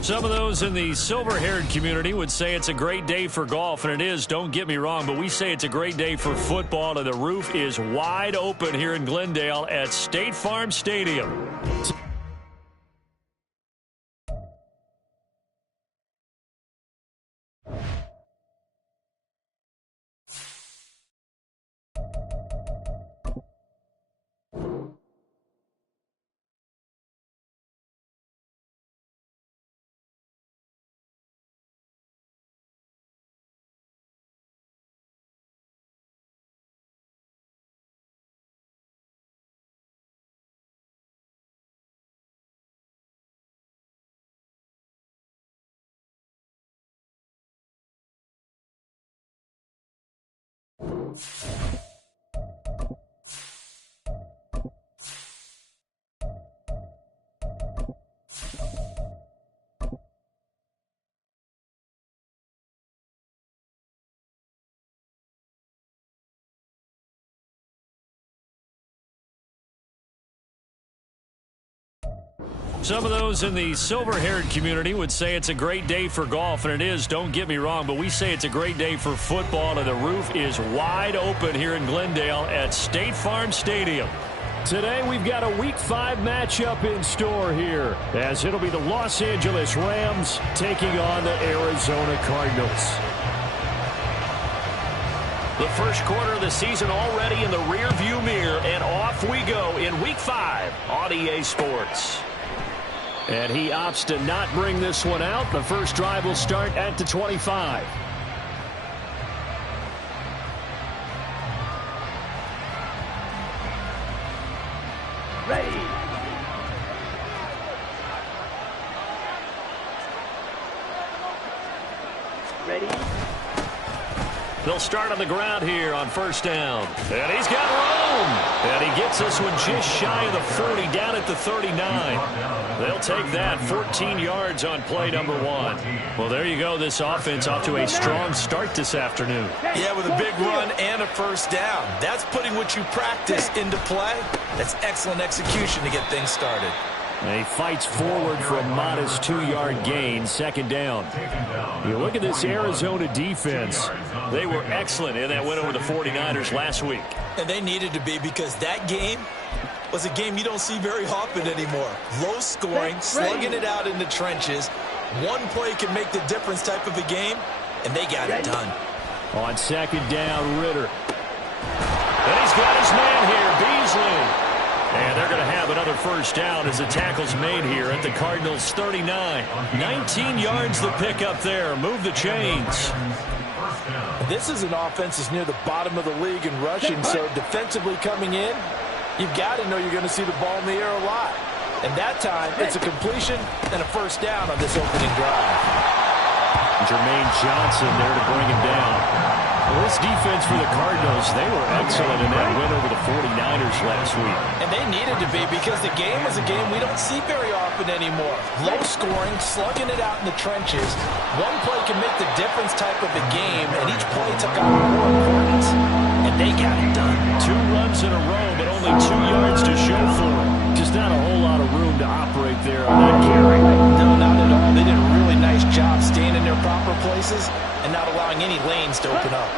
Some of those in the silver-haired community would say it's a great day for golf, and it is, don't get me wrong, but we say it's a great day for football, and the roof is wide open here in Glendale at State Farm Stadium. Some of those in the silver-haired community would say it's a great day for golf, and it is, don't get me wrong, but we say it's a great day for football, and the roof is wide open here in Glendale at State Farm Stadium. Today we've got a Week 5 matchup in store here, as it'll be the Los Angeles Rams taking on the Arizona Cardinals. The first quarter of the season already in the rearview mirror, and off we go in Week 5 on EA Sports. And he opts to not bring this one out. The first drive will start at the 25. Ready. Ready. They'll start on the ground here on first down. And he's got room. And he gets this one just shy of the 40, down at the 39. They'll take that 14 yards on play number 1. Well, there you go. This offense off to a strong start this afternoon. Yeah, with a big run and a first down. That's putting what you practice into play. That's excellent execution to get things started. And he fights forward for a modest 2-yard gain, second down. You look at this Arizona defense. They were excellent in that win over the 49ers last week. And they needed to be, because that game was a game you don't see very often anymore. Low scoring, slugging it out in the trenches. One play can make the difference type of a game, and they got it done. On second down, Ritter. And he's got his man here, Beasley. And they're going to have another first down as the tackle's made here at the Cardinals' 39. 19 yards to pick up there. Move the chains. This is an offense that's near the bottom of the league in rushing, so defensively coming in, you've got to know you're going to see the ball in the air a lot. And that time, it's a completion and a first down on this opening drive. Jermaine Johnson there to bring him down. Well, this defense for the Cardinals, they were excellent in that win over the 49ers last week. And they needed to be, because the game was a game we don't see very often anymore. Low scoring, slugging it out in the trenches. One play can make the difference type of a game, and each play took on more importance. And they got it done. 2 runs in a row, but only 2 yards to show for it. Just not a whole lot of room to operate there on that carry. No, not at all. They did a really nice job staying in their proper places and not allowing any lanes to open up.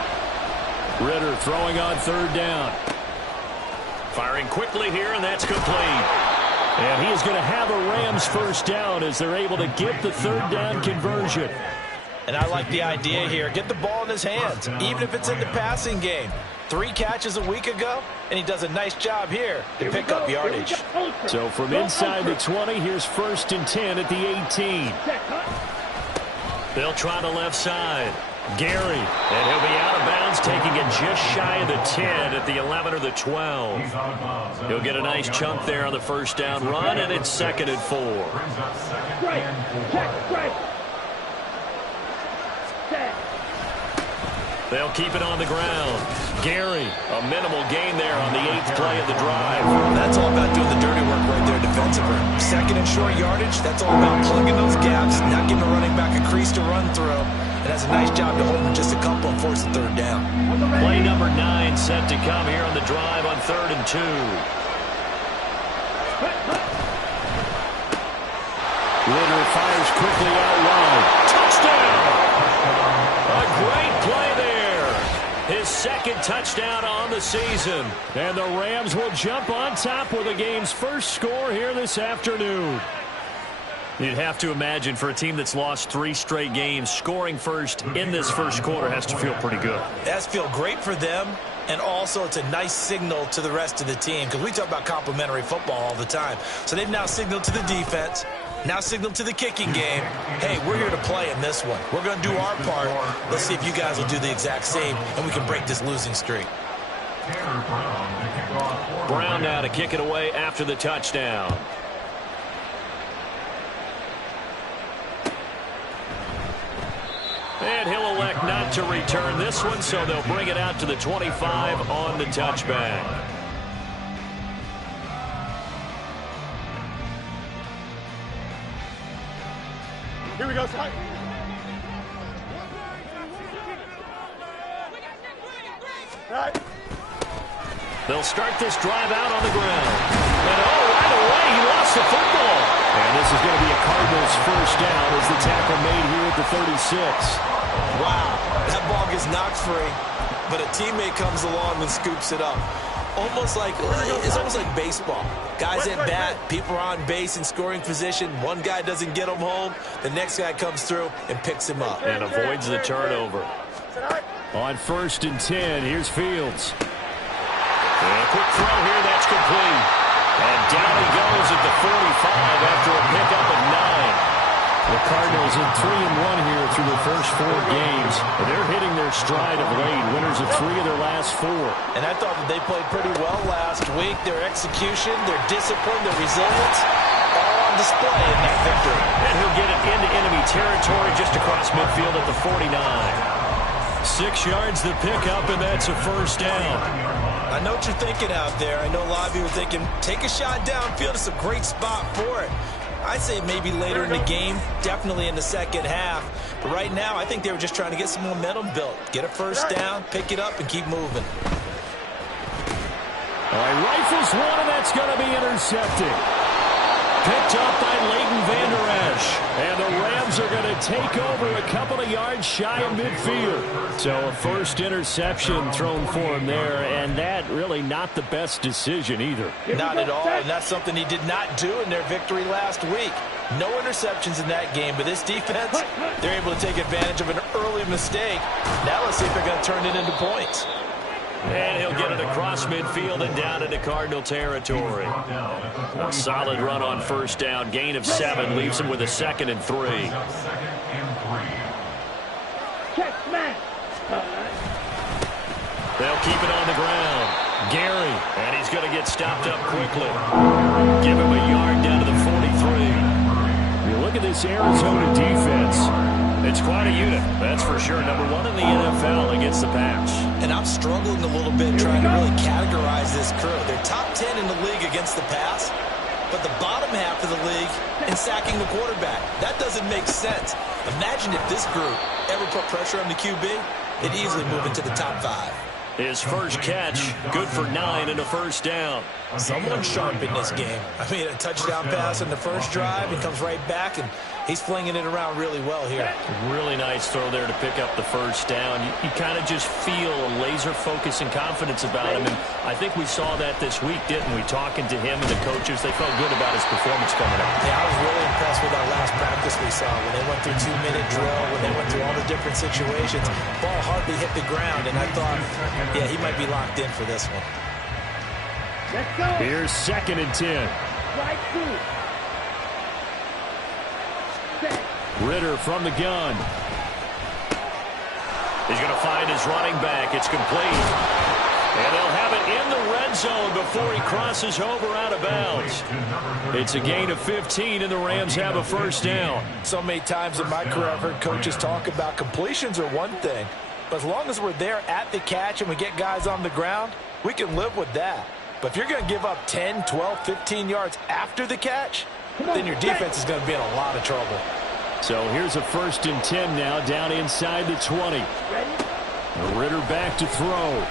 Ritter throwing on third down. Firing quickly here, and that's complete. And he is going to have a Rams first down as they're able to get the third down conversion. And I like the idea here. Get the ball in his hands, even if it's in the passing game. 3 catches a week ago, and he does a nice job here to pick up yardage. So from inside the 20, here's 1st and 10 at the 18. They'll try the left side. Gary, and he'll be out of bounds, taking it just shy of the 10 at the 11 or the 12. He'll get a nice chunk there on the first down run, and it's 2nd and 4. They'll keep it on the ground. Gary, a minimal gain there on the 8th play of the drive. That's all about doing the dirty work right there defensively. 2nd and short yardage, that's all about plugging those gaps, not giving a running back a crease to run through. And that's a nice job to hold him just a couple and force the third down. Play number 9 set to come here on the drive on 3rd and 2. Ritter fires quickly out wide. Touchdown! A great play there. His second touchdown on the season. And the Rams will jump on top with the game's first score here this afternoon. You'd have to imagine for a team that's lost 3 straight games, scoring first in this first quarter has to feel pretty good. It has to feel great for them, and also it's a nice signal to the rest of the team because we talk about complementary football all the time. So they've now signaled to the defense, now signaled to the kicking game, hey, we're here to play in this one. We're going to do our part. Let's see if you guys will do the exact same, and we can break this losing streak. Brown now to kick it away after the touchdown. And he'll elect not to return this one, so they'll bring it out to the 25 on the touchback. Here we go, Scott. Right. They'll start this drive out on the ground. And right away, he lost the football. And this is going to be a Cardinals first down as the tackle made here at the 36. Wow, that ball gets knocked free, but a teammate comes along and scoops it up. It's almost like baseball. Guys at bat, people are on base in scoring position. One guy doesn't get him home. The next guy comes through and picks him up. And avoids the turnover. On 1st and 10, here's Fields. And a quick throw here, that's complete. And down he goes at the 45 after a pickup of 9. The Cardinals in 3-1 here through their first 4 games. They're hitting their stride of late, winners of 3 of their last 4. And I thought that they played pretty well last week. Their execution, their discipline, their resilience, all on display in that victory. And he'll get it into enemy territory just across midfield at the 49. 6 yards the pickup, and that's a first down. I know what you're thinking out there. I know a lot of you are thinking, take a shot downfield. It's a great spot for it. I'd say maybe later in the game, definitely in the second half. But right now, I think they were just trying to get some momentum built. Get a first down, pick it up, and keep moving. All right, rifles one, and that's going to be intercepted. Picked up by Leighton Vander Esch. And the Rams are going to take over a couple of yards shy of midfield. So a first interception thrown for him there, and that really not the best decision either. Not at all, and that's something he did not do in their victory last week. No interceptions in that game, but this defense, they're able to take advantage of an early mistake. Now let's see if they're going to turn it into points. And he'll get it across midfield and down into Cardinal territory. A solid run on first down. Gain of 7 leaves him with a 2nd and 3. Check, man. They'll keep it on the ground. Gary, and he's going to get stopped up quickly. Give him a yard down to the 43. You look at this Arizona defense. It's quite a unit, that's for sure. Number 1 in the NFL against the pass. And I'm struggling a little bit trying to really categorize this crew. They're top 10 in the league against the pass, but the bottom half of the league in sacking the quarterback. That doesn't make sense. Imagine if this group ever put pressure on the QB, it'd easily move into the top 5. His first catch, good for 9 and a first down. Someone sharp in this game. I mean, a touchdown pass in the first drive. He comes right back, and he's flinging it around really well here. Really nice throw there to pick up the first down. You kind of just feel a laser focus and confidence about him, and I think we saw that this week, didn't we? Talking to him and the coaches, they felt good about his performance coming up. Yeah, I was really impressed with that last practice we saw when they went through 2-minute drill, when they went through all the different situations. Ball hardly hit the ground, and I thought, yeah, he might be locked in for this one. Let's go. Here's 2nd and 10. Right through. Set. Ritter from the gun. He's going to find his running back. It's complete. And they'll have it in the red zone before he crosses over out of bounds. It's a gain of 15, and the Rams have a first down. So many times in my career I've heard coaches talk about completions are one thing, but as long as we're there at the catch and we get guys on the ground, we can live with that. But if you're going to give up 10, 12, 15 yards after the catch, then your defense is going to be in a lot of trouble. So here's a 1st and 10 now, down inside the 20. Ready? Ritter back to throw.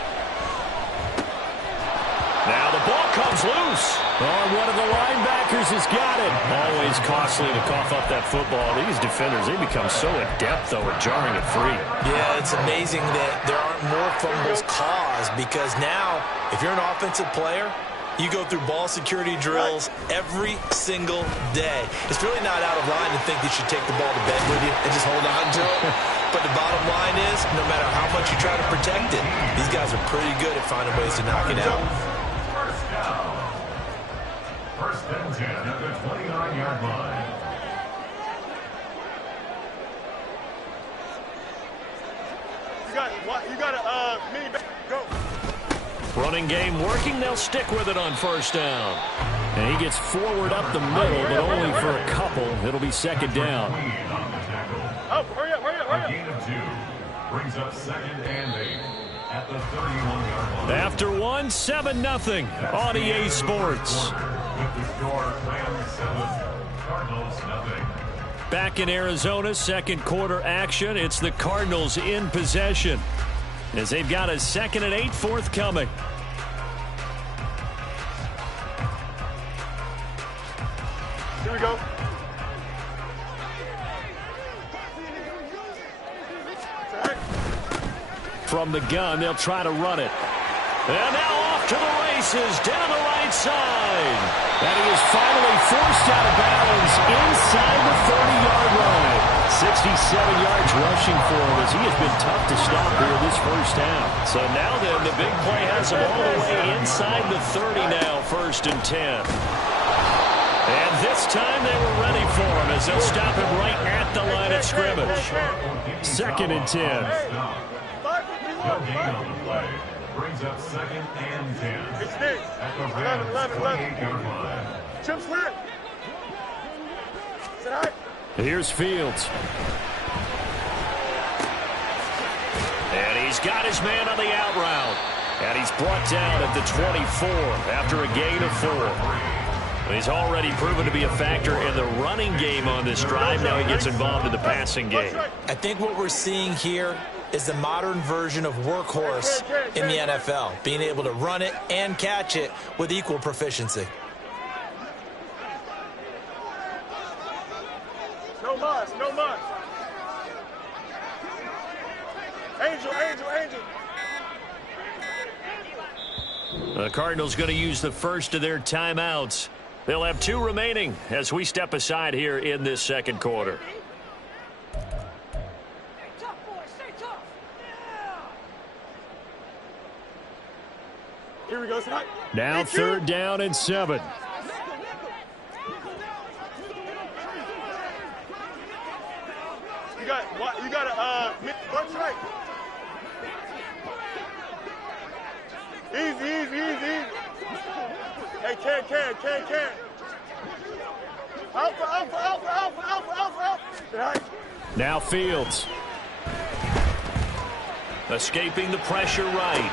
Now the ball comes loose. Oh, one of the linebackers has got it. Always costly to cough up that football. These defenders, they become so adept, though, at jarring it free. Yeah, it's amazing that there aren't more fumbles caused because now, if you're an offensive player, you go through ball security drills every single day. It's really not out of line to think you should take the ball to bed with you and just hold on to it. But the bottom line is, no matter how much you try to protect it, these guys are pretty good at finding ways to knock it out. First and 10 at the 29-yard line. You got a mini back. Go. Running game working. They'll stick with it on first down. And he gets forward up the middle, but only for a couple. It'll be second down. Oh, hurry up. A gain of 2 brings up second and 8 at the 31-yard line. After one, 7-0 on EA Sports. With the score, Rams 7, Cardinals nothing. Back in Arizona, second quarter action. It's the Cardinals in possession as they've got a 2nd and 8 forthcoming. Here we go. From the gun, they'll try to run it. And now off to the races down the right side. And he is finally forced out of bounds inside the 30-yard line. 67 yards rushing for him as he has been tough to stop here this first half. So now then, the big play has him all the way inside the 30 now, 1st and 10. And this time they were ready for him as they'll stop him right at the line of scrimmage. 2nd and 10. No gain on the play. Brings up second and 10. It's Nick. At the Rams 28-yard line. Chip Slant. Sit high. Here's Fields. And he's got his man on the out route. And he's brought down at the 24 after a gain of 4. He's already proven to be a factor in the running game on this drive. Now he gets involved in the passing game. I think what we're seeing here is the modern version of workhorse in the NFL, being able to run it and catch it with equal proficiency. No muss. Angel. The Cardinals going to use the first of their timeouts. They'll have 2 remaining as we step aside here in this second quarter. Here we go. Sit high. Now 3rd down and 7. You got a left right. Easy. Hey, can. Alpha. Sit high. Now Fields. Escaping the pressure right.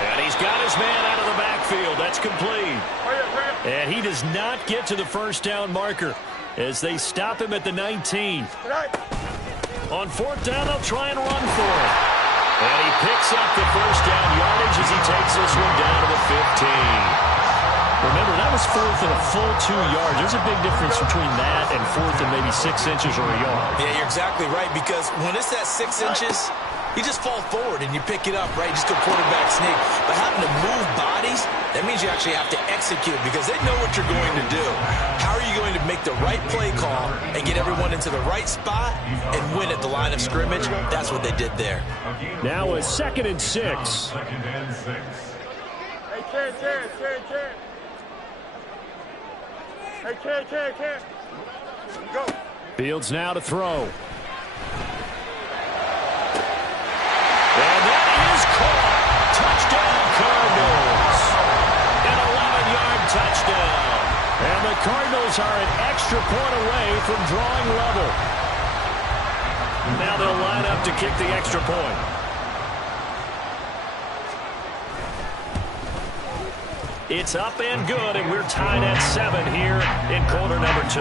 And he's got his man out of the backfield. That's complete. Hurry up. And he does not get to the first down marker as they stop him at the 19. Sit high. On 4th down, they'll try and run for it. And he picks up the first down yardage as he takes this one down to the 15. Remember, that was 4th and a full 2 yards. There's a big difference between that and 4th and maybe 6 inches or a yard. Yeah, you're exactly right, because when it's that 6 inches, you just fall forward and you pick it up, right? Just go quarterback sneak. But having to move bodies, that means you actually have to execute because they know what you're going to do. How are you going to make the right play call and get everyone into the right spot and win at the line of scrimmage? That's what they did there. Now a 2nd and 6. 2nd and 6. Hey, can. Hey, can. Go. Fields now to throw. And that is caught. Touchdown, Cardinals. An 11-yard touchdown. And the Cardinals are an extra point away from drawing level. Now they'll line up to kick the extra point. It's up and good, and we're tied at 7 here in quarter number 2.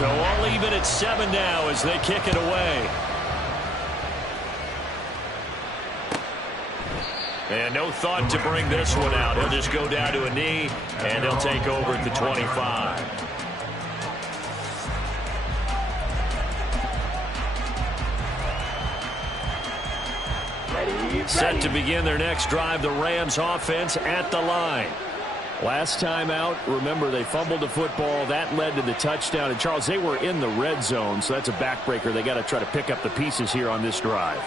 So all even at 7 now as they kick it away. And no thought to bring this one out. He'll just go down to a knee, and he'll take over at the 25. Set to begin their next drive, the Rams offense at the line. Last time out, remember, they fumbled the football. That led to the touchdown. And, Charles, they were in the red zone, so that's a backbreaker. They got to try to pick up the pieces here on this drive.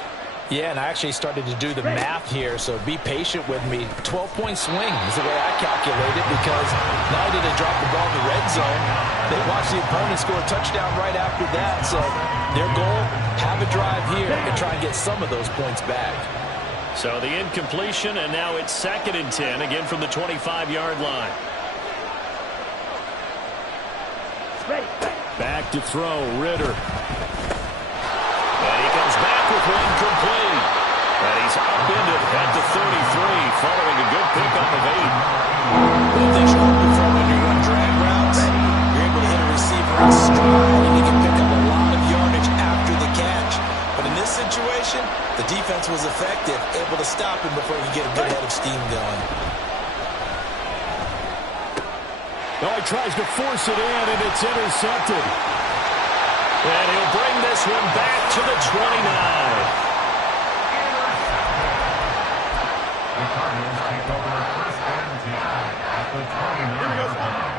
Yeah, and I actually started to do the math here, so be patient with me. 12-point swing is the way I calculate it, because not only did they drop the ball in the red zone, they watched the opponent score a touchdown right after that. So their goal, have a drive here and try and get some of those points back. So the incompletion, and now it's 2nd and 10, again from the 25-yard line. Back to throw, Ritter. And he comes back with one complete. And he's upended at the 33, following a good pickup of 8. One thing you're looking for when you run drag routes, you're able to hit a receiver in stride, and you can pick up a lot of yardage after the catch. But in this situation, the defense was effective, able to stop him before he could get a good head of steam going. Oh, he tries to force it in, and it's intercepted. And he'll bring this one back to the 29. The Cardinals take over 1st and 10 at the 29-yard line.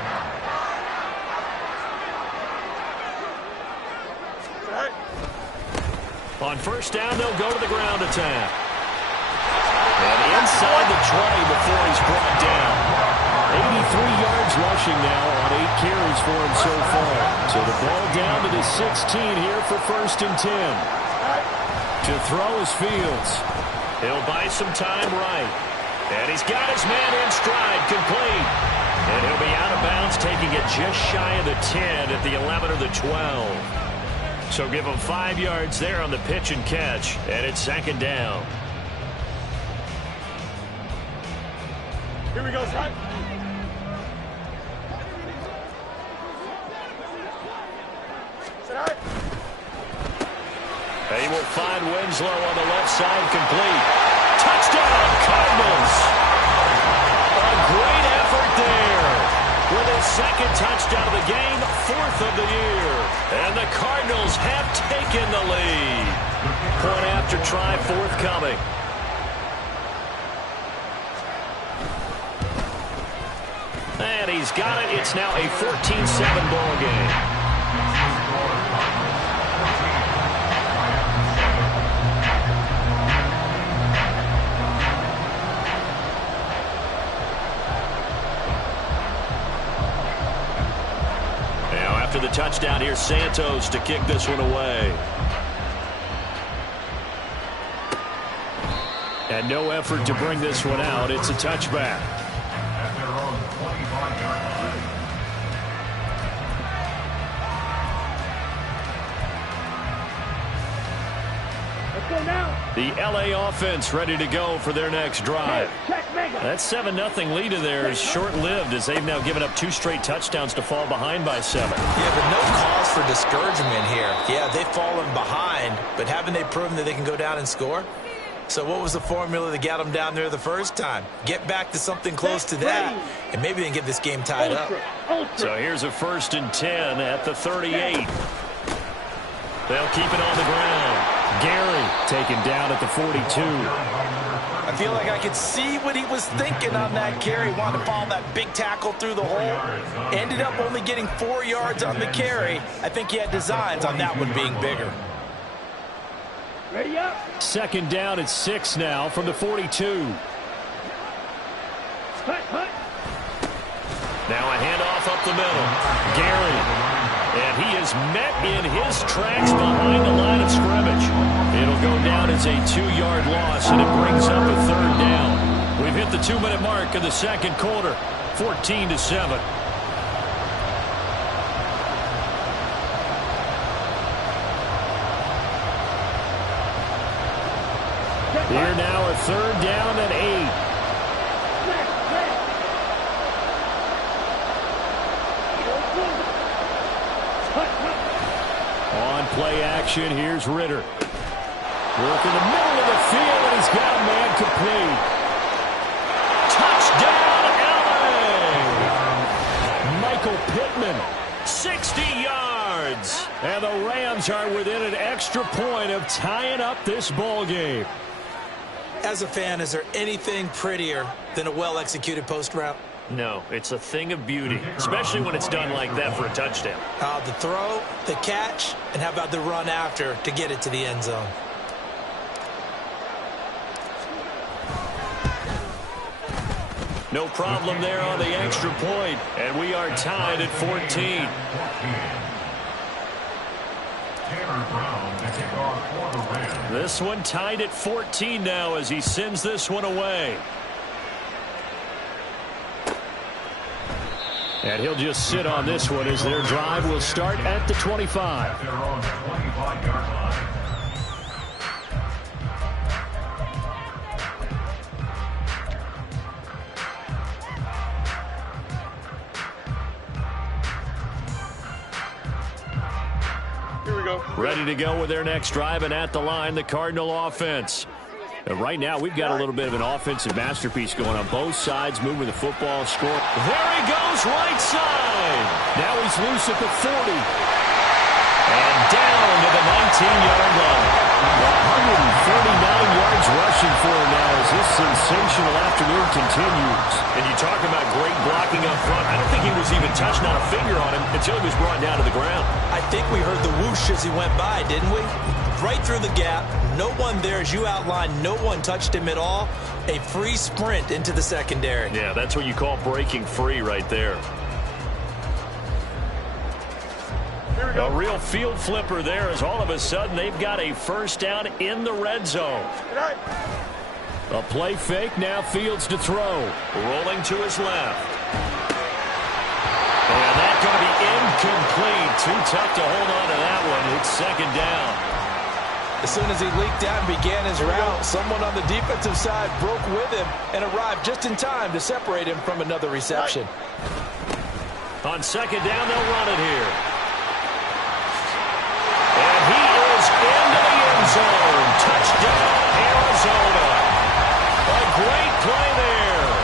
On 1st down, they'll go to the ground attack. And inside the 20 before he's brought down. 83 yards rushing now on 8 carries for him so far. So the ball down to the 16 here for 1st and 10. To throw is Fields. He'll buy some time right. And he's got his man in stride, complete. And he'll be out of bounds, taking it just shy of the 10 at the 11 or the 12. So give him 5 yards there on the pitch and catch, and it's 2nd down. Here we go, son. They will find Winslow on the left side, complete. Touchdown, Cardinals! A great effort there. With his 2nd touchdown of the game, 4th of the year. And the Cardinals have taken the lead. Point after try forthcoming. And he's got it. It's now a 14-7 ball game. After the touchdown, here's Santos to kick this one away. And no effort to bring this one out. It's a touchback. At their own 25-yard line. Let's go now. The LA offense ready to go for their next drive. That 7-0 lead of theirs short-lived as they've now given up 2 straight touchdowns to fall behind by 7. Yeah, but no cause for discouragement here. Yeah, they've fallen behind, but haven't they proven that they can go down and score? So what was the formula that got them down there the first time? Get back to something close to that, and maybe they can get this game tied up. So here's a 1st and 10 at the 38. They'll keep it on the ground. Gary taken down at the 42. I feel like I could see what he was thinking on that carry. Wanted to follow that big tackle through the hole. Ended up only getting 4 yards on the carry. I think he had designs on that one being bigger. Ready up. 2nd down at 6 now from the 42. Hut, hut. Now a handoff up the middle. Gary. And he is met in his tracks behind the line of scrimmage. It'll go down as a 2-yard loss, and it brings up a 3rd down. We've hit the 2-minute mark of the 2nd quarter, 14-7. Here now a 3rd down and 8. Hut, hut. action. Here's Ritter. Work in the middle of the field, and he's got a man complete. Touchdown, LA! Michael Pittman. 60 yards. And the Rams are within an extra point of tying up this ball game. As a fan, is there anything prettier than a well-executed post route? No, it's a thing of beauty, especially when it's done like that for a touchdown. The throw, the catch, and how about the run after to get it to the end zone? No problem there on the extra point, and we are tied at 14. Tanner Brown to kick off for the Rams. This one tied at 14 now as he sends this one away. And he'll just sit on this one as their drive will start at the 25. At their own 25-yard line. Ready to go with their next drive, and at the line, the Cardinal offense. And right now, we've got a little bit of an offensive masterpiece going on both sides, moving the football, score. There he goes, right side. Now he's loose at the 40. And down to the 19-yard line. 149 yards rushing for him now as this sensational afternoon continues. And you talk about great blocking up front. I don't think he was even touched, not a finger on him, until he was brought down to the ground. I think we heard the whoosh as he went by, didn't we? Right through the gap. No one there, as you outlined. No one touched him at all. A free sprint into the secondary. Yeah, that's what you call breaking free right there. A real field flipper there as all of a sudden they've got a first down in the red zone. A play fake, now Fields to throw. Rolling to his left. And that's going to be incomplete. Too tough to hold on to that one. It's second down. As soon as he leaked out and began his route, someone on the defensive side broke with him and arrived just in time to separate him from another reception. On second down, they'll run it here. And he is into the end zone. Touchdown, Arizona. A great play there.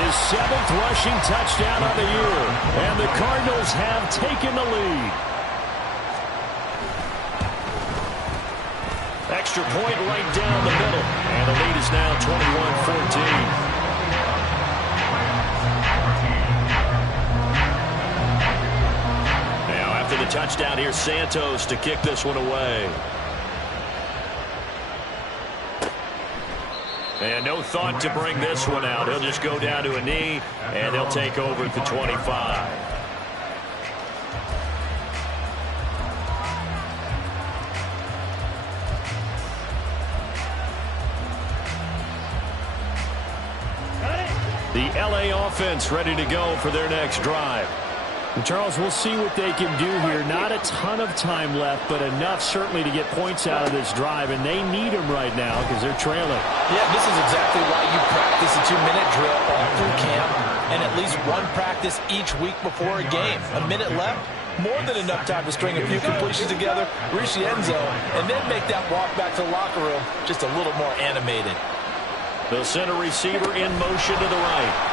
His 7th rushing touchdown of the year. And the Cardinals have taken the lead. Extra point right down the middle. And the lead is now 21-14. After the touchdown, here's Santos to kick this one away. And no thought to bring this one out. He'll just go down to a knee, and they'll take over at the 25. The LA offense ready to go for their next drive. And Charles, we'll see what they can do here. Not a ton of time left, but enough certainly to get points out of this drive, and they need them right now because they're trailing. Yeah, this is exactly why you practice a 2-minute drill all through camp and at least one practice each week before a game. A minute left, more than enough time to string a few completions together, reach the end zone, and then make that walk back to the locker room just a little more animated. The center receiver in motion to the right.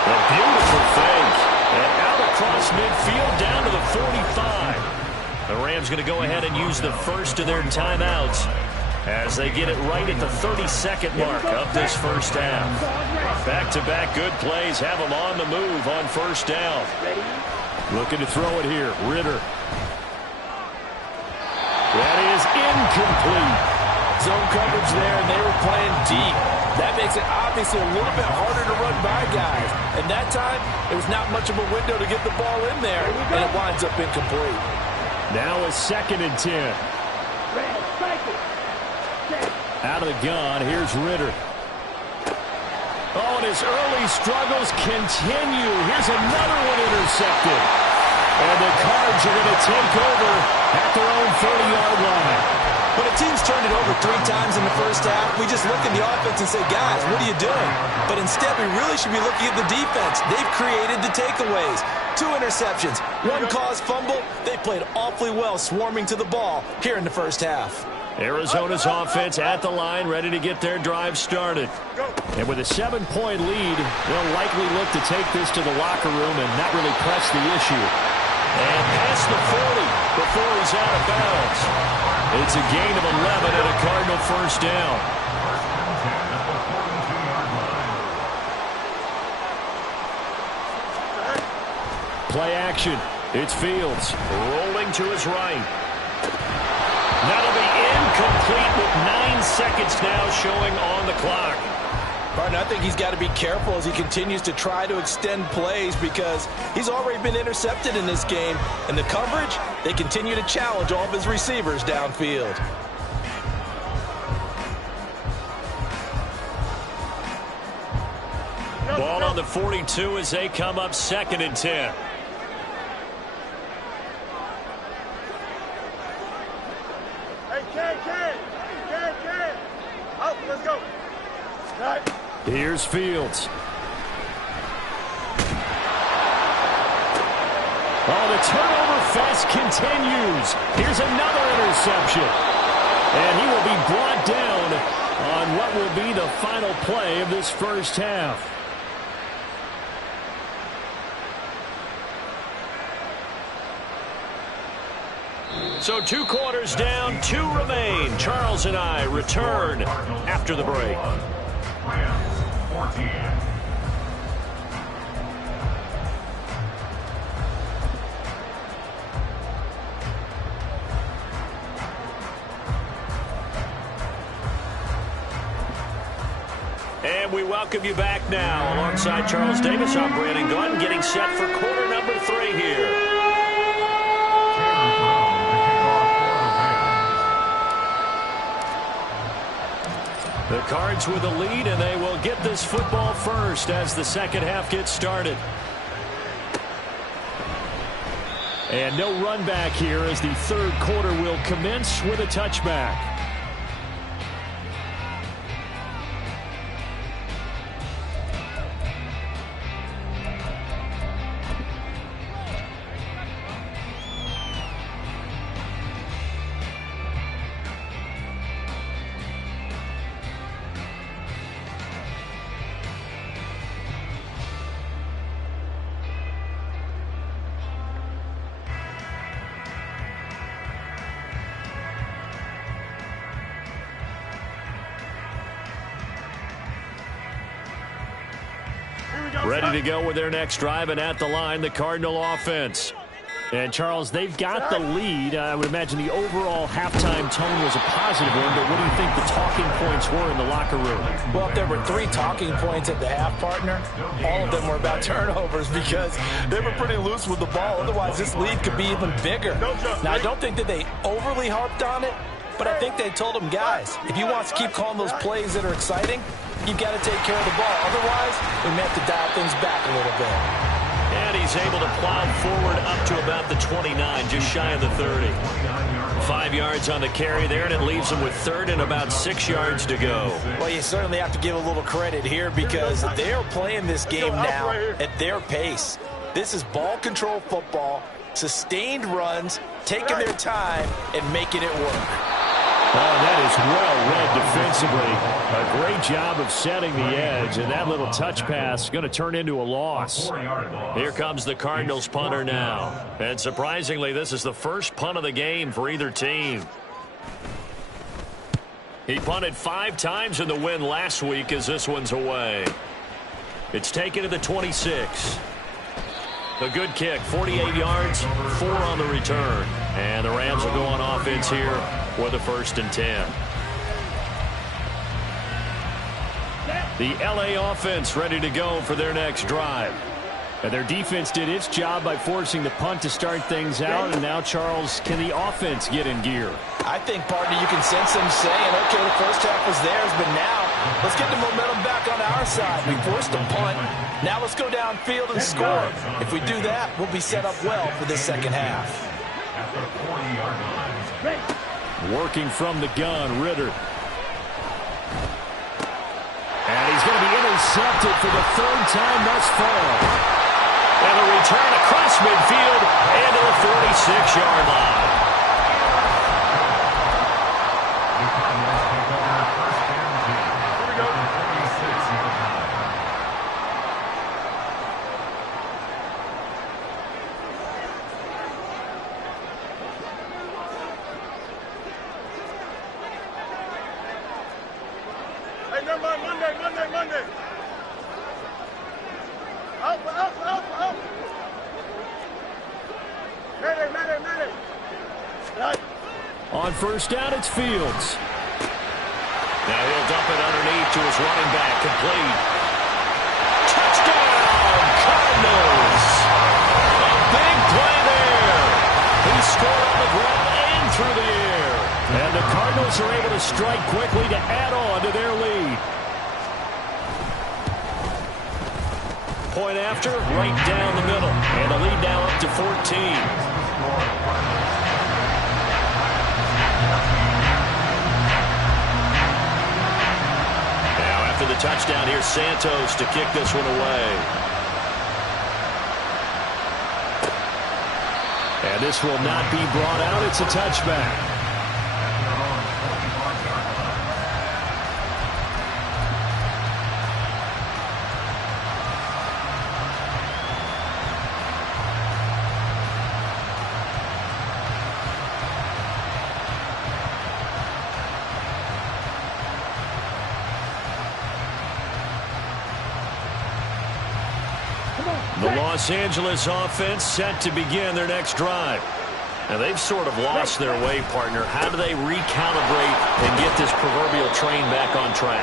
A beautiful fake. And out across midfield down to the 45. The Rams going to go ahead and use the first of their timeouts as they get it right at the 32nd mark of this first half. Back-to-back good plays have them on the move on first down. Looking to throw it here. Ritter. That is incomplete. Zone coverage there, and they were playing deep. That makes it obviously a little bit harder to run by guys. And that time, it was not much of a window to get the ball in there, and it winds up incomplete. Now a 2nd and 10. Out of the gun, here's Ritter. Oh, and his early struggles continue. Here's another one intercepted. And the Cards are going to take over at their own 30-yard line. When a team's turned it over 3 times in the first half, we just look at the offense and say, guys, what are you doing? But instead, we really should be looking at the defense. They've created the takeaways. 2 interceptions, 1 caused fumble. They played awfully well swarming to the ball here in the first half. Arizona's offense at the line, ready to get their drive started. And with a 7-point lead, they'll likely look to take this to the locker room and not really press the issue. And past the 40 before he's out of bounds. It's a gain of 11 and a Cardinal first down. Play action. It's Fields. Rolling to his right. That'll be incomplete with 9 seconds now showing on the clock. Martin, I think he's got to be careful as he continues to try to extend plays because he's already been intercepted in this game. And the coverage, they continue to challenge all of his receivers downfield. Ball on the 42 as they come up 2nd and 10. Out, let's go. Right. Here's Fields. Oh, the turnover fest continues. Here's another interception. And he will be brought down on what will be the final play of this first half. So 2 quarters down, 2 remain. Charles and I return after the break. Rams 14. And we welcome you back now. Alongside Charles Davis, I'm Brandon Gunn, getting set for quarter number 3 here. The Cards with a lead, and they will get this football first as the second half gets started. And no run back here as the third quarter will commence with a touchback. Ready to go with their next drive, and at the line, the Cardinal offense. And, Charles, they've got the lead. I would imagine the overall halftime tone was a positive one, but what do you think the talking points were in the locker room? Well, if there were 3 talking points at the half, partner, all of them were about turnovers because they were pretty loose with the ball. Otherwise, this lead could be even bigger. Now, I don't think that they overly harped on it, but I think they told them, guys, if you want to keep calling those plays that are exciting, you've got to take care of the ball. Otherwise, we may have to dial things back a little bit. And he's able to plow forward up to about the 29, just shy of the 30. 5 yards on the carry there, and it leaves him with 3rd and about 6 yards to go. Well, you certainly have to give a little credit here because they're playing this game now at their pace. This is ball control football, sustained runs, taking their time, and making it work. Oh, that is well read defensively. A great job of setting the edge, and that little touch pass going to turn into a loss. Here comes the Cardinals punter now. And surprisingly, this is the first punt of the game for either team. He punted 5 times in the win last week as this one's away. It's taken to the 26. A good kick, 48 yards, 4 on the return. And the Rams will go on offense here with a 1st and 10. The LA offense ready to go for their next drive. And their defense did its job by forcing the punt to start things out. And now, Charles, can the offense get in gear? I think, partner, you can sense them saying, okay, the first half was theirs, but now let's get the momentum back on our side. We forced a punt. Now let's go downfield and score. If we do that, we'll be set up well for this second half. At the 40-yard line. Working from the gun, Ritter. And he's going to be intercepted for the third time thus far. And a return across midfield and to the 46-yard line. Hey, never mind. Monday. Out. Medic. Right. On first down, it's Fields. Now he'll dump it underneath to his running back. Complete. Touchdown, Cardinals. A big play there. He scored on the ground and through the air. And the Cardinals are able to strike quickly to add on to their lead. Point after, right down the middle. And the lead now up to 14. After the touchdown, here's Santos to kick this one away. And this will not be brought out. It's a touchback. The Los Angeles offense set to begin their next drive. Now, they've sort of lost their way, partner. How do they recalibrate and get this proverbial train back on track?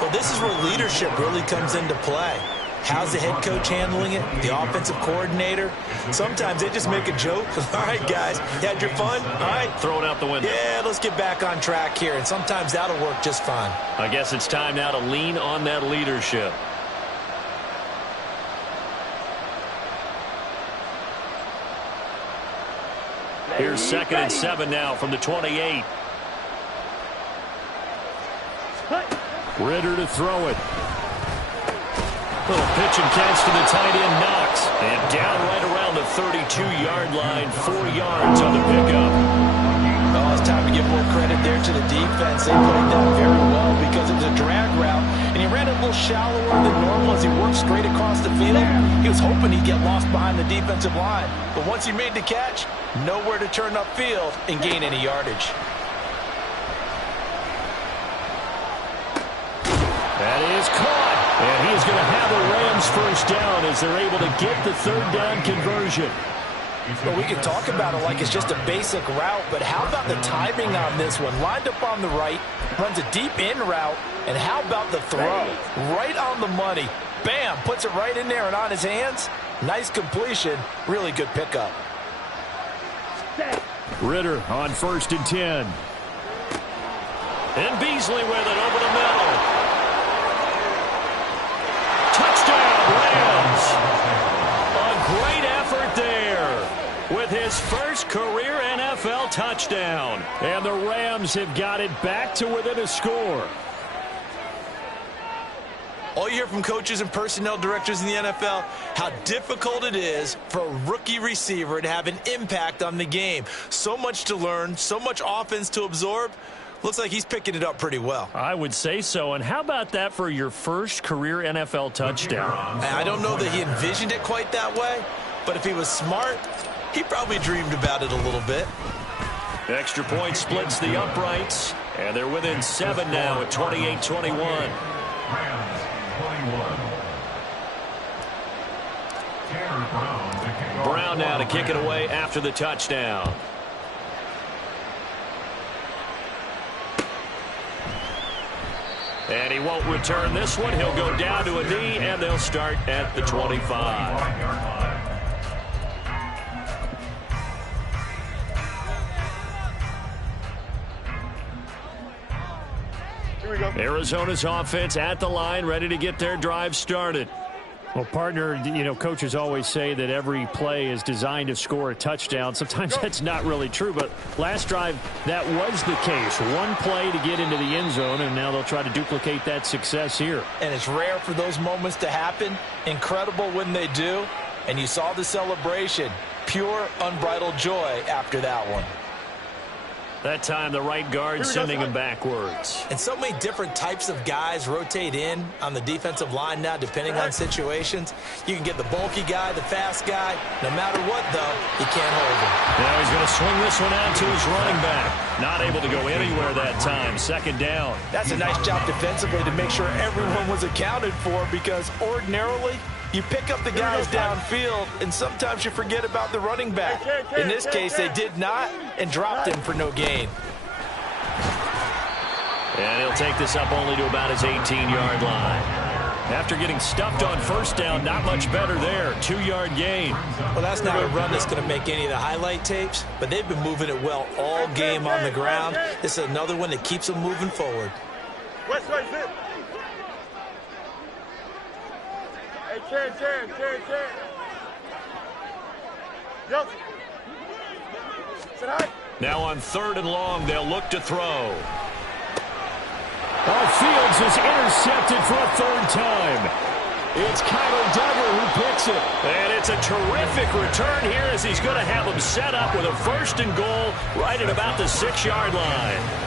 Well, this is where leadership really comes into play. How's the head coach handling it? The offensive coordinator? Sometimes they just make a joke. All right, guys, you had your fun? All right. Throw it out the window. Yeah, let's get back on track here. And sometimes that'll work just fine. I guess it's time now to lean on that leadership. Here's 2nd and 7 now from the 28. Ritter to throw it. Little pitch and catch to the tight end, Knox. And down right around the 32-yard line, 4 yards on the pickup. Oh, it's time to give more credit there to the defense. They played that very well because it was a drag route, and he ran it a little shallower than normal as he worked straight across the field. He was hoping he'd get lost behind the defensive line, but once he made the catch, nowhere to turn upfield and gain any yardage. That is caught. And he is going to have the Rams first down as they're able to get the third down conversion. Well, we can talk about it like it's just a basic route, but how about the timing on this one? Lined up on the right, runs a deep in route, and how about the throw? Right on the money. Bam, puts it right in there and on his hands. Nice completion. Really good pickup. Ritter on 1st and 10. And Beasley with it over the middle. Touchdown, Rams. A great effort there with his first career NFL touchdown. And the Rams have got it back to within a score. All you hear from coaches and personnel directors in the NFL, how difficult it is for a rookie receiver to have an impact on the game. So much to learn, so much offense to absorb. Looks like he's picking it up pretty well. I would say so. And how about that for your first career NFL touchdown? I don't know that he envisioned it quite that way, but if he was smart, he probably dreamed about it a little bit. Extra point splits the uprights, and they're within 7 now at 28-21. Brown now to kick it away after the touchdown. And he won't return this one. He'll go down to a knee, and they'll start at the 25. Arizona's offense at the line, ready to get their drive started. Well, partner, you know, coaches always say that every play is designed to score a touchdown. Sometimes that's not really true, but last drive, that was the case. One play to get into the end zone, and now they'll try to duplicate that success here. And it's rare for those moments to happen. Incredible when they do. And you saw the celebration. Pure, unbridled joy after that one. That time, the right guard sending him backwards. And so many different types of guys rotate in on the defensive line now, depending on situations. You can get the bulky guy, the fast guy. No matter what, though, he can't hold him. Now he's going to swing this one out to his running back. Not able to go anywhere that time. Second down. That's a nice job defensively to make sure everyone was accounted for, because ordinarily, you pick up the guys downfield, and sometimes you forget about the running back. In this case, they did not and dropped him for no gain. And he'll take this up only to about his 18-yard line. After getting stuffed on first down, not much better there. 2-yard gain. Well, that's not a run that's going to make any of the highlight tapes, but they've been moving it well all game on the ground. This is another one that keeps them moving forward. West right zip. Hey, Chan. Yo. Sit high. Now on 3rd and long, they'll look to throw. Fields is intercepted for a 3rd time. It's Kyler Duggar who picks it. And it's a terrific return here, as he's going to have them set up with a 1st and goal right at about the 6-yard line.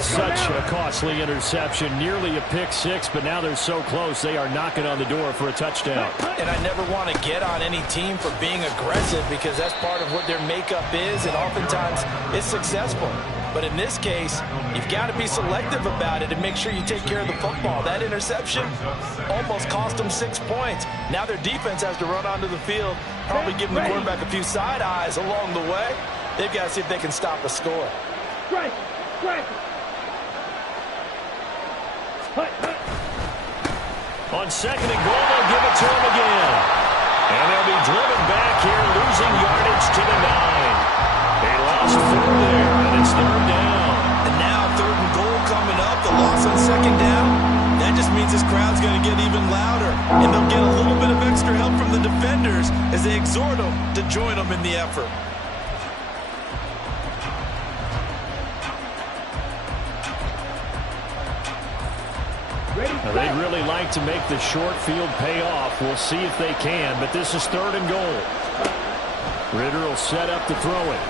Such a costly interception, nearly a pick six, but now they're so close they are knocking on the door for a touchdown. And I never want to get on any team for being aggressive, because that's part of what their makeup is, and oftentimes it's successful. But in this case, you've got to be selective about it and make sure you take care of the football. That interception almost cost them 6 points. Now their defense has to run onto the field, probably giving the quarterback a few side eyes along the way. They've got to see if they can stop a score. Strike. On 2nd and goal, they'll give it to him again. And they'll be driven back here, losing yardage to the 9. They lost 4 there, and it's 3rd down. And now 3rd and goal coming up, the loss on 2nd down. That just means this crowd's going to get even louder, and they'll get a little bit of extra help from the defenders as they exhort them to join them in the effort. Now, they'd really like to make the short field pay off. We'll see if they can, but this is 3rd and goal. Ritter will set up to throw it.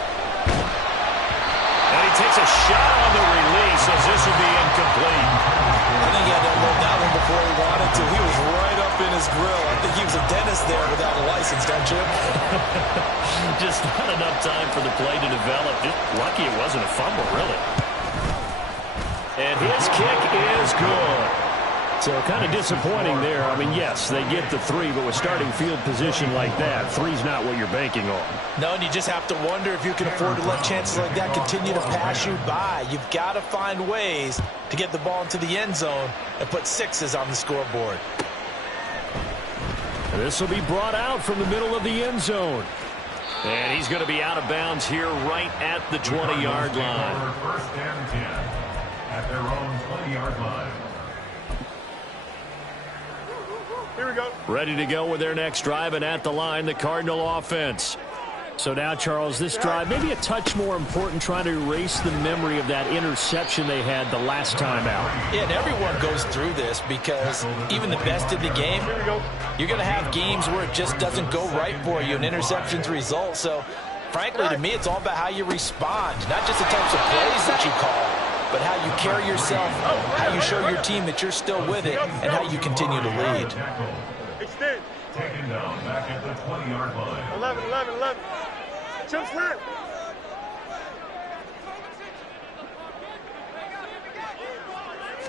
And he takes a shot on the release, as this will be incomplete. I think he had to unload that one before he wanted to. He was right up in his grill. I think he was a dentist there without a license, don't you? Just not enough time for the play to develop. Just lucky it wasn't a fumble, really. And his kick is good. So kind of disappointing there. I mean, yes, they get the 3, but with starting field position like that, 3's not what you're banking on. No, and you just have to wonder if you can afford to let chances like that continue to pass you by. You've got to find ways to get the ball into the end zone and put 6s on the scoreboard. This will be brought out from the middle of the end zone. And he's going to be out of bounds here right at the 20-yard line. 1st and 10 at their own 20-yard line. Here we go. Ready to go with their next drive, and at the line, the Cardinal offense. So now, Charles, this drive maybe a touch more important, trying to erase the memory of that interception they had the last time out. Yeah, and everyone goes through this, because even the best in the game, you're going to have games where it just doesn't go right for you, and interceptions result. So, frankly, to me, it's all about how you respond, not just the types of plays that you call, but how you carry yourself, how you show your team that you're still with it, and how you continue to lead. Extend. Taken down back at the 20-yard line. 11. Jump slant.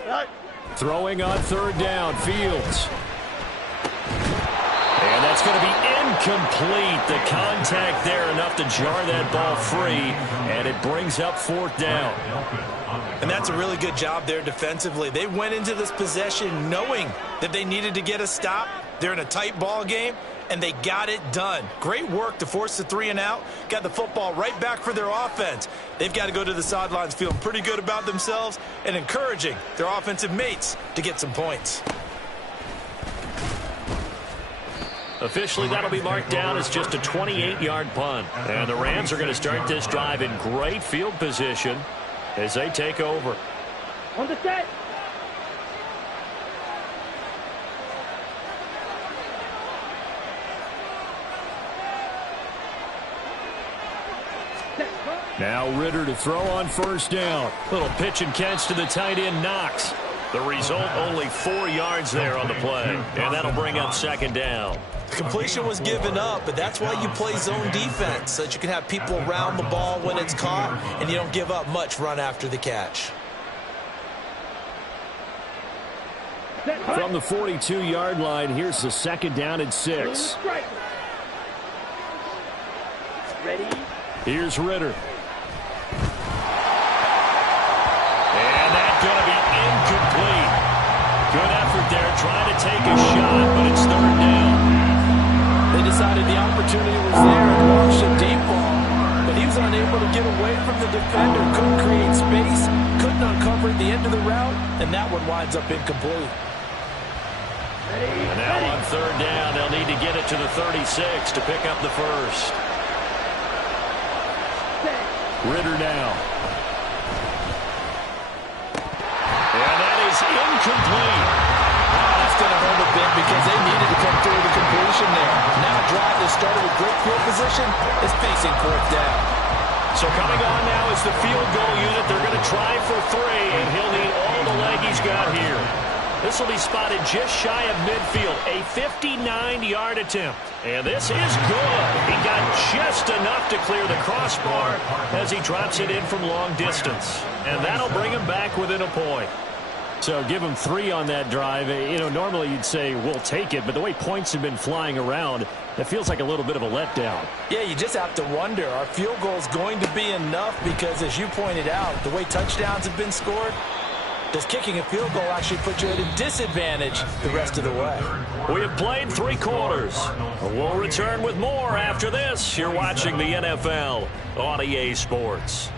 Right. Throwing on 3rd down, Fields. And that's going to be incomplete. The contact there enough to jar that ball free, and it brings up 4th down. And that's a really good job there defensively. They went into this possession knowing that they needed to get a stop. They're in a tight ball game, and they got it done. Great work to force the 3 and out. Got the football right back for their offense. They've got to go to the sidelines feeling pretty good about themselves and encouraging their offensive mates to get some points. Officially, that'll be marked down as just a 28-yard punt. And the Rams are going to start this drive in great field position as they take over. On the set. Now Ritter to throw on first down. Little pitch and catch to the tight end, Knox. The result, only 4 yards there on the play. And that'll bring up second down. Completion was given up, but that's why you play zone defense, so that you can have people around the ball when it's caught, and you don't give up much run after the catch. From the 42-yard line, here's the second down and 6. Ready? Here's Ritter. And that's going to be incomplete. Good effort there, trying to take a shot, but it's third down. They decided the opportunity was there and launched a deep ball, but he was unable to get away from the defender, couldn't create space, couldn't uncover the end of the route, and that one winds up incomplete. And now on third down, they'll need to get it to the 36 to pick up the first. Ritter now. And that is incomplete. That's going to hurt a bit because they needed to come through the completion there. Now a drive that started with great field position is facing fourth down. So coming on now is the field goal unit. They're going to try for 3, and he'll need all the leg he's got here. This will be spotted just shy of midfield, a 59-yard attempt. And this is good. He got just enough to clear the crossbar as he drops it in from long distance. And that'll bring him back within a point. So give him 3 on that drive. You know, normally you'd say we'll take it, but the way points have been flying around, it feels like a little bit of a letdown. Yeah, you just have to wonder, are field goals going to be enough? Because as you pointed out, the way touchdowns have been scored, does kicking a field goal actually put you at a disadvantage the rest of the way? We have played 3 quarters. We'll return with more after this. You're watching the NFL on EA Sports.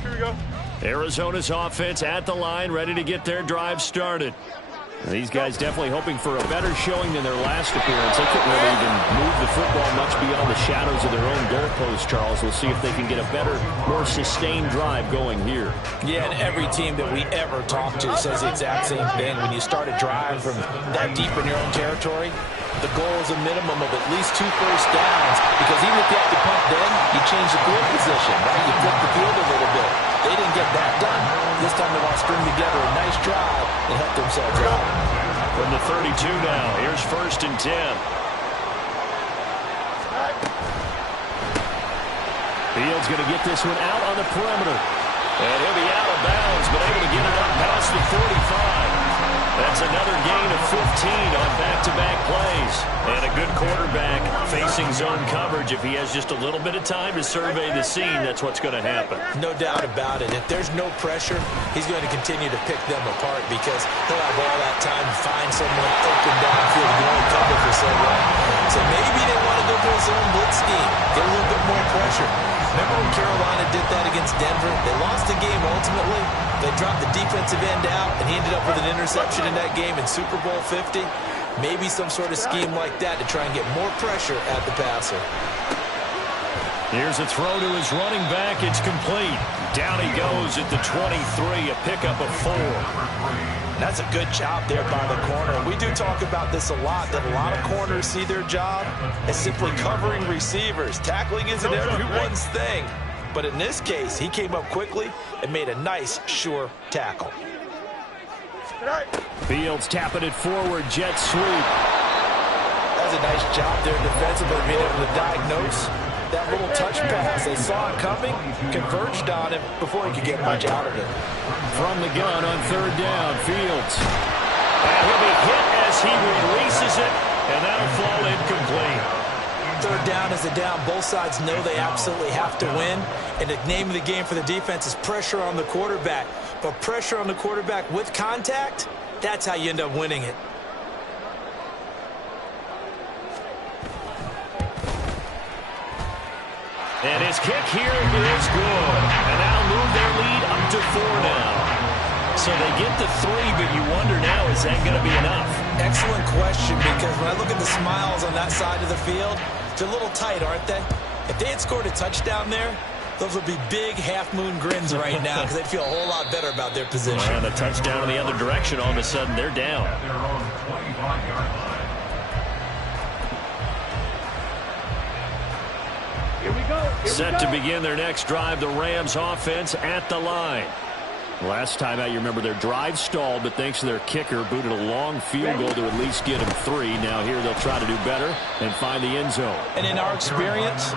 Here we go. Arizona's offense at the line, ready to get their drive started. These guys definitely hoping for a better showing than their last appearance. They couldn't really even move the football much beyond the shadows of their own goalpost, Charles. We'll see if they can get a better, more sustained drive going here. Yeah, and every team that we ever talk to says the exact same thing. When you start a drive from that deep in your own territory, the goal is a minimum of at least 2 first downs, because even if you have to punt then, you change the field position, right? You flip the field a little bit. They didn't get that done. This time they want to string together a nice drive and help themselves out. From the 32 now, here's 1st and 10. Fields going to get this one out on the perimeter. And he'll be out of bounds, but able to get it up past the 45. That's another gain of 15 on back-to-back plays. And a good quarterback facing zone coverage. If he has just a little bit of time to survey the scene, that's what's going to happen. No doubt about it. If there's no pressure, he's going to continue to pick them apart because he'll have all that time to find someone open downfield to go and cover for so long. So maybe they want to go for a zone blitz scheme, get a little bit more pressure. Remember when Carolina did that against Denver? They lost the game ultimately. They dropped the defensive end out, and he ended up with an interception in that game in Super Bowl 50. Maybe some sort of scheme like that to try and get more pressure at the passer. Here's a throw to his running back. It's complete. Down he goes at the 23, a pickup of 4. That's a good job there by the corner. We do talk about this a lot, that a lot of corners see their job as simply covering receivers. Tackling isn't everyone's thing. But in this case, he came up quickly and made a nice, sure tackle. Fields tapping it forward, jet sweep. That was a nice job there defensively, being able to diagnose that little touch pass. They saw it coming, converged on him before he could get much out of it. From the gun on 3rd down, Fields. And he'll be hit as he releases it, and that'll fall incomplete. 3rd down is a down. Both sides know they absolutely have to win. And the name of the game for the defense is pressure on the quarterback. But pressure on the quarterback with contact, that's how you end up winning it. And his kick here is good. And that'll move their lead up to 4 now. So they get the 3, but you wonder now, is that going to be enough? Excellent question, because when I look at the smiles on that side of the field, they're a little tight, aren't they? If they had scored a touchdown there, those would be big half-moon grins right now because they'd feel a whole lot better about their position. And a touchdown in the other direction, all of a sudden they're down. At their own 25-yard line. Here we go. Set to begin their next drive, the Rams offense at the line. Last time out, you remember their drive stalled, but thanks to their kicker, booted a long field goal to at least get them 3. Now here they'll try to do better and find the end zone. And in our experience,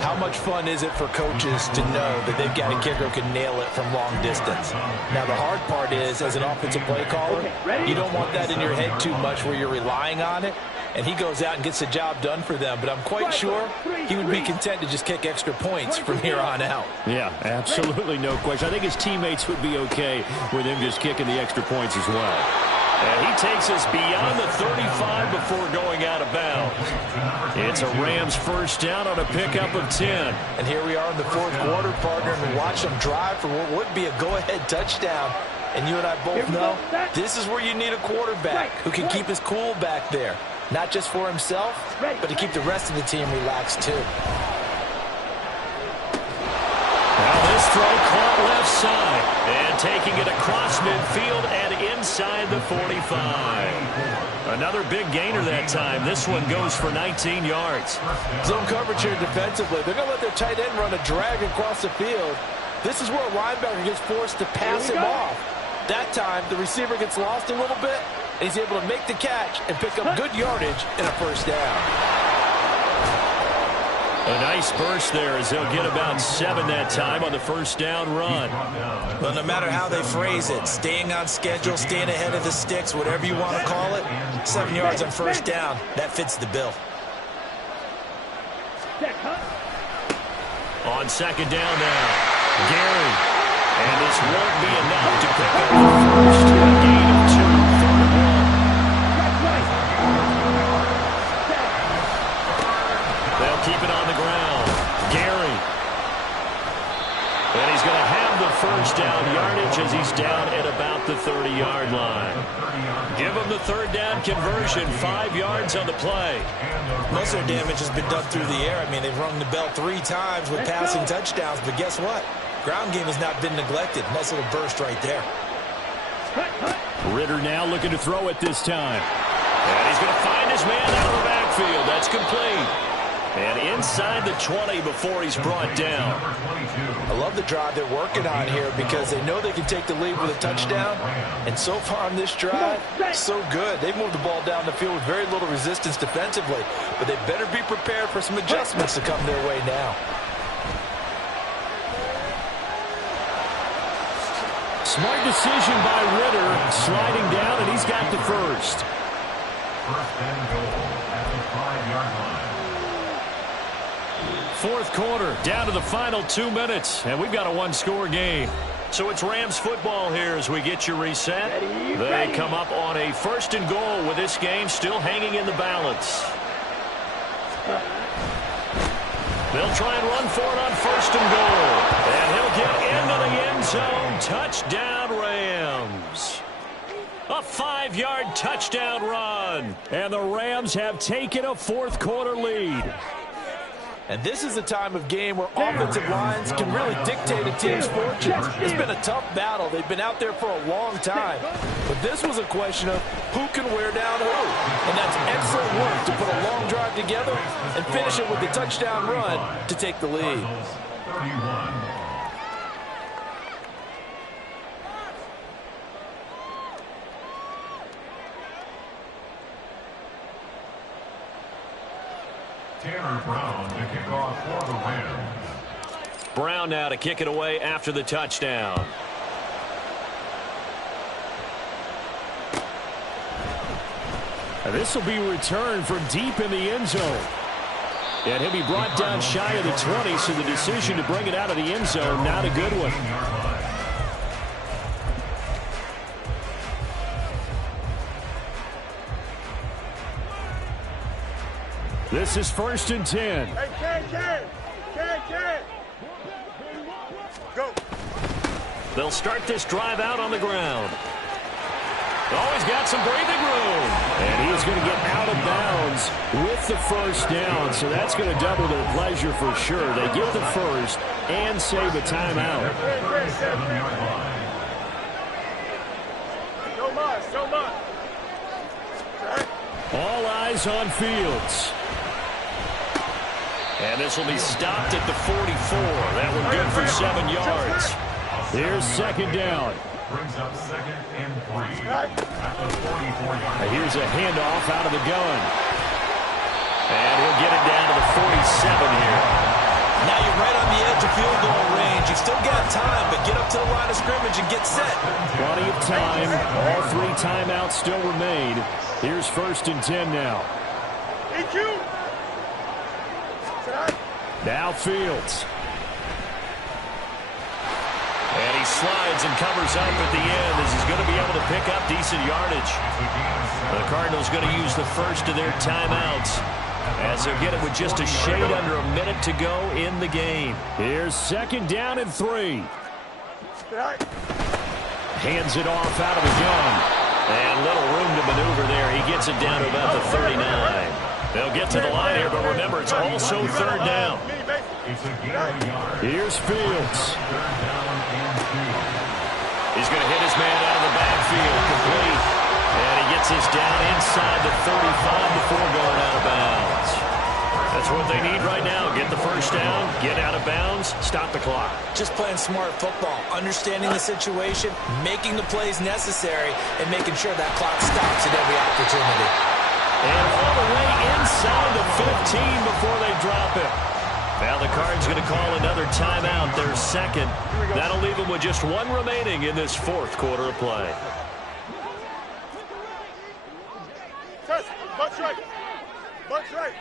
how much fun is it for coaches to know that they've got a kicker who can nail it from long distance? Now the hard part is, as an offensive play caller, you don't want that in your head too much where you're relying on it. And he goes out and gets the job done for them. But I'm quite sure he would be content to just kick extra points from here on out. Yeah, absolutely no question. I think his teammates would be okay with him just kicking the extra points as well. And he takes us beyond the 35 before going out of bounds. It's a Rams first down on a pickup of 10. And here we are in the fourth quarter, partner, and we watch them drive for what would be a go-ahead touchdown. And you and I both know this is where you need a quarterback who can keep his cool back there. Not just for himself, but to keep the rest of the team relaxed, too. Now this throw caught left side. And taking it across midfield and inside the 45. Another big gainer that time. This one goes for 19 yards. Zone coverage here defensively. They're going to let their tight end run a drag across the field. This is where a linebacker gets forced to pass him off. That time, the receiver gets lost a little bit, and he's able to make the catch and pick up good yardage in a first down. A nice burst there as they'll get about 7 that time on the first down run. Well, no matter how they phrase it, staying on schedule, staying ahead of the sticks, whatever you want to call it, 7 yards on first down, that fits the bill. On second down now, Gary. And this won't be enough to pick up the first. A gain of 2, 3rd and 1. They'll keep it on the ground. Gary. And he's going to have the first down yardage as he's down at about the 30-yard line. Give him the 3rd down conversion, 5 yards on the play. Most of their damage has been done through the air. I mean, they've rung the bell 3 times with passing touchdowns, but guess what? Ground game has not been neglected. Nice little burst right there. Ritter now looking to throw it this time. And he's going to find his man out of the backfield. That's complete. And inside the 20 before he's brought down. I love the drive they're working on here because they know they can take the lead with a touchdown. And so far on this drive, so good. They've moved the ball down the field with very little resistance defensively. But they better be prepared for some adjustments to come their way now. Smart decision by Ritter, sliding down, and he's got the first. First and goal at the 5-yard line. 4th quarter, down to the final 2 minutes, and we've got a 1-score game. So it's Rams football here as we get you reset. They come up on a 1st and goal with this game still hanging in the balance. They'll try and run for it on 1st and goal. And he'll get into the end zone. Touchdown, Rams. A 5-yard touchdown run. And the Rams have taken a 4th quarter lead. And this is the time of game where offensive lines can really dictate a team's fortunes. It's been a tough battle. They've been out there for a long time. But this was a question of who can wear down who. And that's excellent work to put a long drive together and finish it with the touchdown run to take the lead. 31. Tanner Brown to kick off for the Rams. Brown now to kick it away after the touchdown. This will be returned from deep in the end zone. And he'll be brought down shy of the 20, so the decision to bring it out of the end zone, not a good one. This is 1st and 10. Hey, Ken. Go. They'll start this drive out on the ground. Oh, he's got some breathing room. And he's going to get out of bounds with the first down, so that's going to double their pleasure for sure. They get the first and save a timeout. So much. All eyes on Fields. And this will be stopped at the 44. That one good for 7 yards. Here's second down. Brings up second and 3 at the 44-yard line. Here's a handoff out of the gun. And he'll get it down to the 47 here. Now you're right on the edge of field goal range. You've still got time, but get up to the line of scrimmage and get set. Plenty of time. All 3 timeouts still remain. Here's first and 10 now. Now Fields. And he slides and covers up at the end as he's going to be able to pick up decent yardage. The Cardinals going to use the first of their timeouts as they'll get it with just a shade under a minute to go in the game. Here's second down and 3. Hands it off out of the gun. And little room to maneuver there. He gets it down to about the 39. They'll get to the line here, but remember, it's also third down. Here's Fields. He's going to hit his man out of the backfield, complete. And he gets this down inside the 35 before going out of bounds. That's what they need right now. Get the first down, get out of bounds, stop the clock. Just playing smart football, understanding the situation, making the plays necessary, and making sure that clock stops at every opportunity. And all the way inside the 15 before they drop it. Now the Cards going to call another timeout, their second. That'll leave them with just 1 remaining in this fourth quarter of play. Butt's right. Butt's right.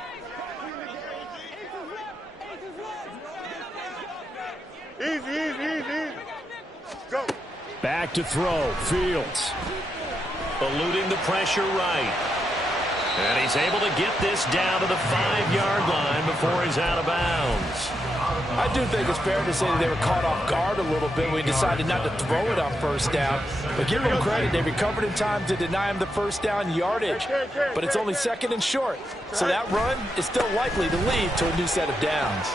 Easy. Go. Back to throw. Fields. Eluding the pressure right. And he's able to get this down to the 5-yard line before he's out of bounds. I do think it's fair to say that they were caught off guard a little bit. We decided not to throw it on first down. But give them credit. They recovered in time to deny him the first down yardage. But it's only second and short. So that run is still likely to lead to a new set of downs.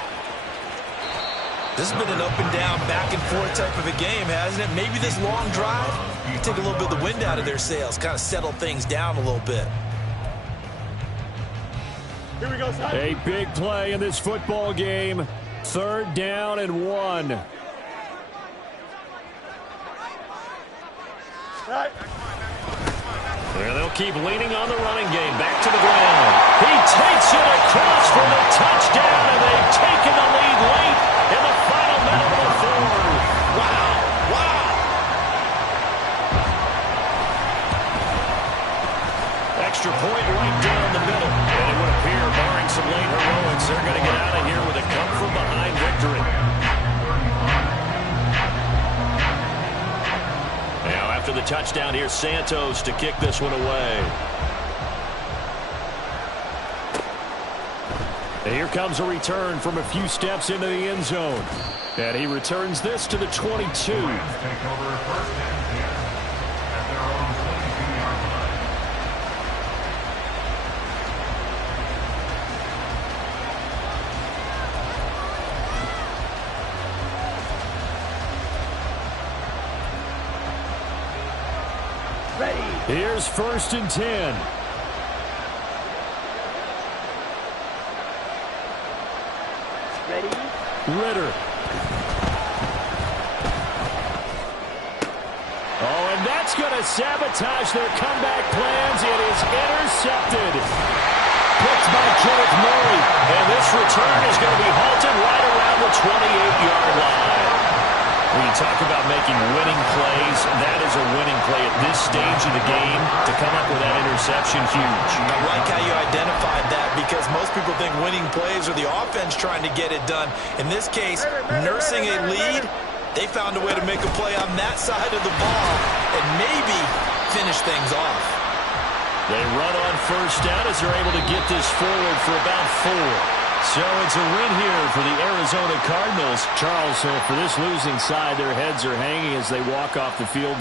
This has been an up and down, back and forth type of a game, hasn't it? Maybe this long drive, you take a little bit of the wind out of their sails, kind of settle things down a little bit. Here we go, son. A big play in this football game. Third down and 1. Right. Well, they'll keep leaning on the running game. Back to the ground. He takes it across for the touchdown, and they've taken the lead late in the final minute of the fourth. Wow. Extra point right down the middle. And it would appear, barring some late heroics, they're going to get out of here with a come-from-behind victory. Now, after the touchdown, here's Santos to kick this one away. And here comes a return from a few steps into the end zone. And he returns this to the 22. Take over first and 10 at their own 22-yard line. Ready. Here's first and 10. Ready. Ritter. Oh, and that's going to sabotage their comeback plans. It is intercepted. Picked by Kenneth Murray. And this return is going to be halted right around the 28-yard line. When you talk about making winning plays, that is a winning play at this stage of the game. To come up with that interception, huge. I like how you identified that because most people think winning plays are the offense trying to get it done. In this case, nursing a lead, they found a way to make a play on that side of the ball and maybe finish things off. They run on first down as they're able to get this forward for about 4. So it's a win here for the Arizona Cardinals. Charles, for this losing side, their heads are hanging as they walk off the field.